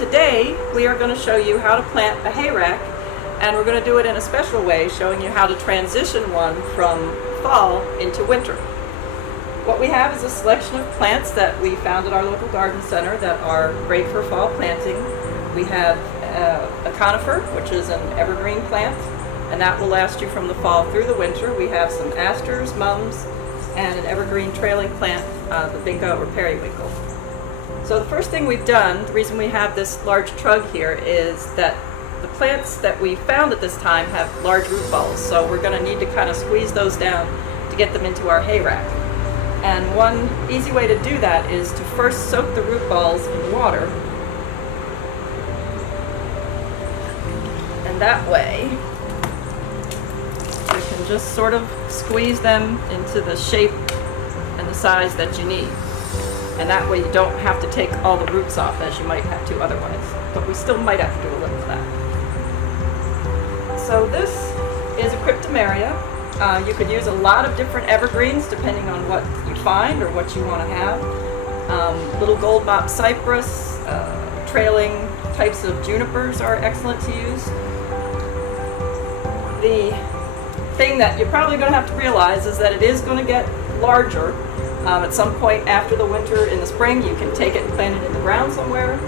today we are going to show you how to plant a hayrack, and we're going to do it in a special way, showing you how to transition one from fall into winter. What we have is a selection of plants that we found at our local garden center that are great for fall planting. We have a conifer, which is an evergreen plant, and that will last you from the fall through the winter. We have some asters, mums, and an evergreen trailing plant, the vinca or periwinkle. So the first thing we've done, the reason we have this large trug here, is that the plants that we found at this time have large root balls, so we're going to need to kind of squeeze those down to get them into our hayrack. And one easy way to do that is to first soak the root balls in water, and that way you can just sort of squeeze them into the shape and the size that you need. And that way you don't have to take all the roots off as you might have to otherwise. But we still might have to do a little of that. So this is a cryptomeria. You could use a lot of different evergreens depending on what you find or what you want to have. Little gold mop cypress, trailing types of junipers are excellent to use. The thing that you're probably going to have to realize is that it is going to get larger. At some point after the winter in the spring, you can take it and plant it in the ground somewhere,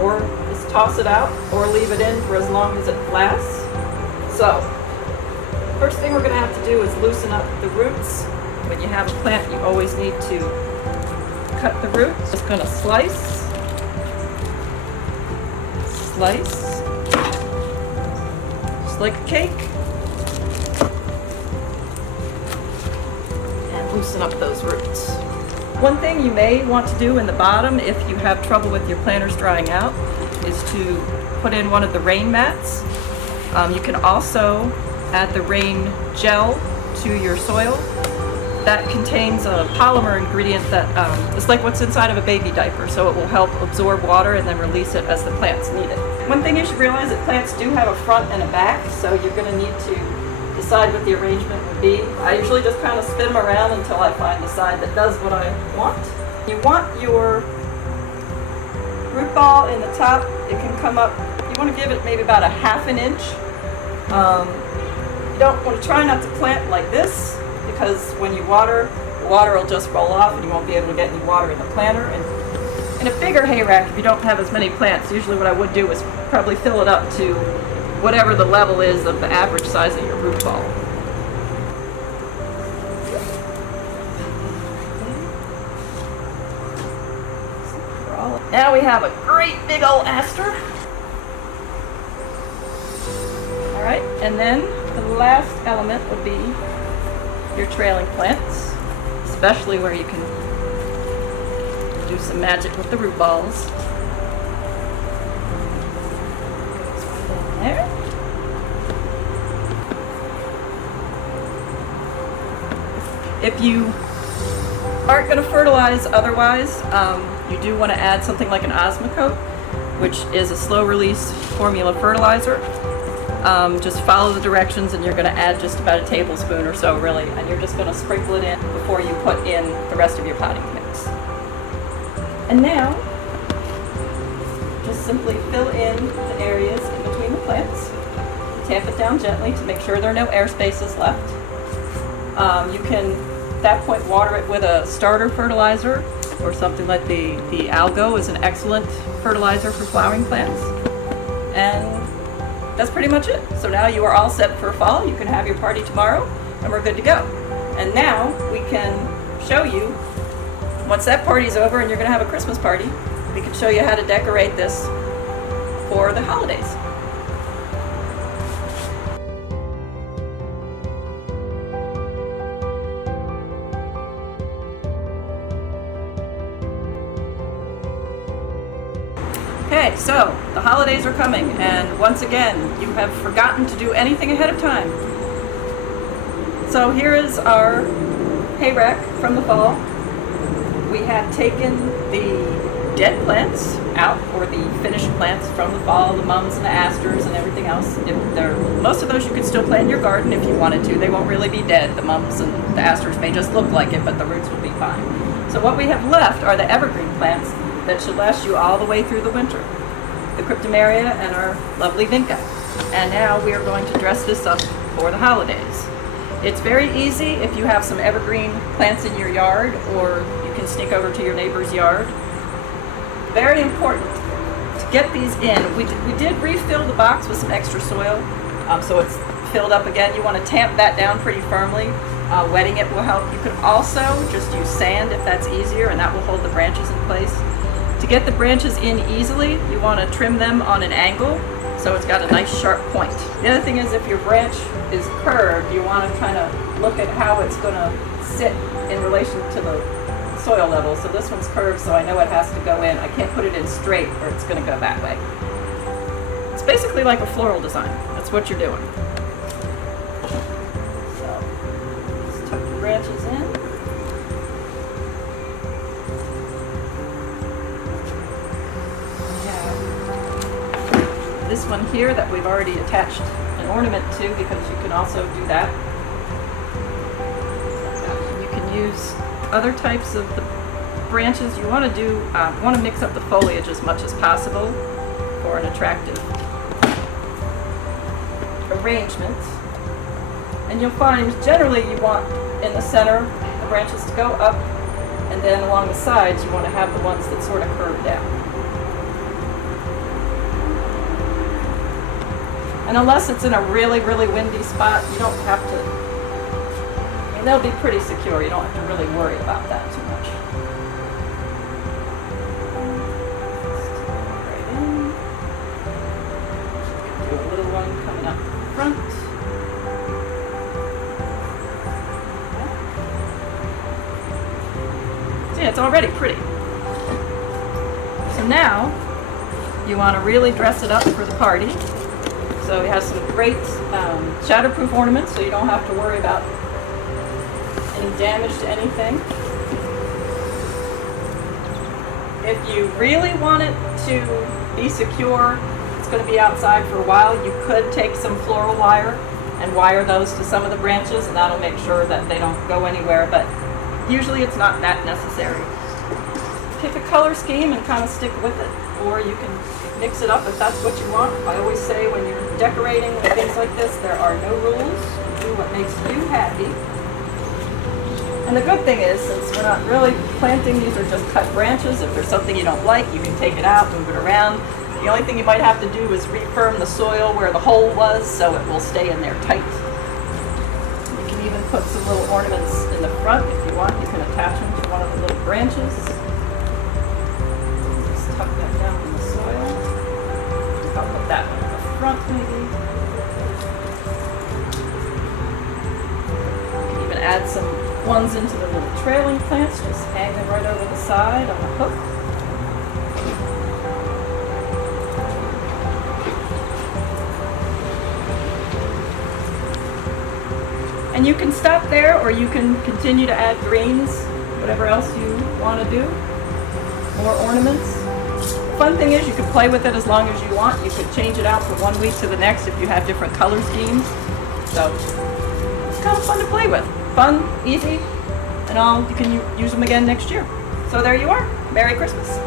or just toss it out, or leave it in for as long as it lasts. So, first thing we're going to have to do is loosen up the roots. When you have a plant, you always need to cut the roots. Just going to slice, just like a cake. Loosen up those roots. One thing you may want to do in the bottom if you have trouble with your planters drying out is to put in one of the rain mats. You can also add the rain gel to your soil. That contains a polymer ingredient that is like what's inside of a baby diaper, so it will help absorb water and then release it as the plants need it. One thing you should realize that plants do have a front and a back, so you're going to need to decide what the arrangement would be. I usually just kind of spin them around until I find the side that does what I want. You want your root ball in the top. It can come up, you want to give it maybe about a ½ inch. You don't want to try not to plant like this, because when you water, the water will just roll off and you won't be able to get any water in the planter. And in a bigger hayrack, if you don't have as many plants, usually what I would do is probably fill it up to whatever the level is of the average size of your root ball. Now we have a great big old aster. Alright, and then the last element would be your trailing plants, especially where you can do some magic with the root balls. There. If you aren't going to fertilize otherwise, you do want to add something like an Osmocote, which is a slow release formula fertilizer. Just follow the directions and you're going to add just about a tablespoon or so really, and you're just going to sprinkle it in before you put in the rest of your potting mix. And now, just simply fill in the areas in between the plants. Tamp it down gently to make sure there are no air spaces left. You can, at that point, water it with a starter fertilizer, or something like the Algo is an excellent fertilizer for flowering plants. And that's pretty much it. So now you are all set for fall. You can have your party tomorrow, and we're good to go. And now we can show you, once that party's over and you're going to have a Christmas party, we can show you how to decorate this for the holidays. Okay, so the holidays are coming, and once again, you have forgotten to do anything ahead of time. So here is our hayrack from the fall. We have taken the dead plants out, or the finished plants from the fall, the mums and the asters and everything else. Most of those you could still plant in your garden if you wanted to. They won't really be dead. The mums and the asters may just look like it, but the roots will be fine. So what we have left are the evergreen plants that should last you all the way through the winter. the cryptomeria and our lovely vinca. And now we are going to dress this up for the holidays. It's very easy if you have some evergreen plants in your yard, or you can sneak over to your neighbor's yard. Very important to get these in. We did refill the box with some extra soil, so it's filled up again. You want to tamp that down pretty firmly. Wetting it will help. You can also just use sand if that's easier, and that will hold the branches in place. To get the branches in easily, you want to trim them on an angle so it's got a nice sharp point. The other thing is, if your branch is curved, you want to kind of look at how it's going to sit in relation to the soil level. So this one's curved, so I know it has to go in. I can't put it in straight or it's going to go that way. It's basically like a floral design. That's what you're doing. So just tuck the branches in. This one here that we've already attached an ornament to, because you can also do that. You can use other types of the branches. You want to mix up the foliage as much as possible for an attractive arrangement. And you'll find generally you want in the center the branches to go up, and then along the sides you want to have the ones that sort of curve down. And unless it's in a really, really windy spot, you don't have to, I mean, they'll be pretty secure. You don't have to really worry about that too much. Right in. Do a little one coming up front. See, it's already pretty. So now, you want to really dress it up for the party. So it has some great shatterproof ornaments, so you don't have to worry about any damage to anything. If you really want it to be secure, it's going to be outside for a while, you could take some floral wire and wire those to some of the branches, and that'll make sure that they don't go anywhere, but usually it's not that necessary. Pick a color scheme and kind of stick with it, or you can mix it up if that's what you want. I always say when you're decorating with things like this, there are no rules. Do what makes you happy. And the good thing is, since we're not really planting, these are just cut branches. If there's something you don't like, you can take it out, move it around. The only thing you might have to do is refirm the soil where the hole was so it will stay in there tight. You can even put some little ornaments in the front if you want. You can attach them to one of the little branches. Just tuck that down in the soil. I'll put that one in the front maybe. You can even add some ones into the little trailing plants. Just hang them right over the side on a hook. And you can stop there, or you can continue to add greens, whatever else you want to do. More ornaments. The fun thing is you can play with it as long as you want. You could change it out from 1 week to the next if you have different color schemes. So it's kind of fun to play with. Fun, easy, and all. You can use them again next year. So there you are. Merry Christmas.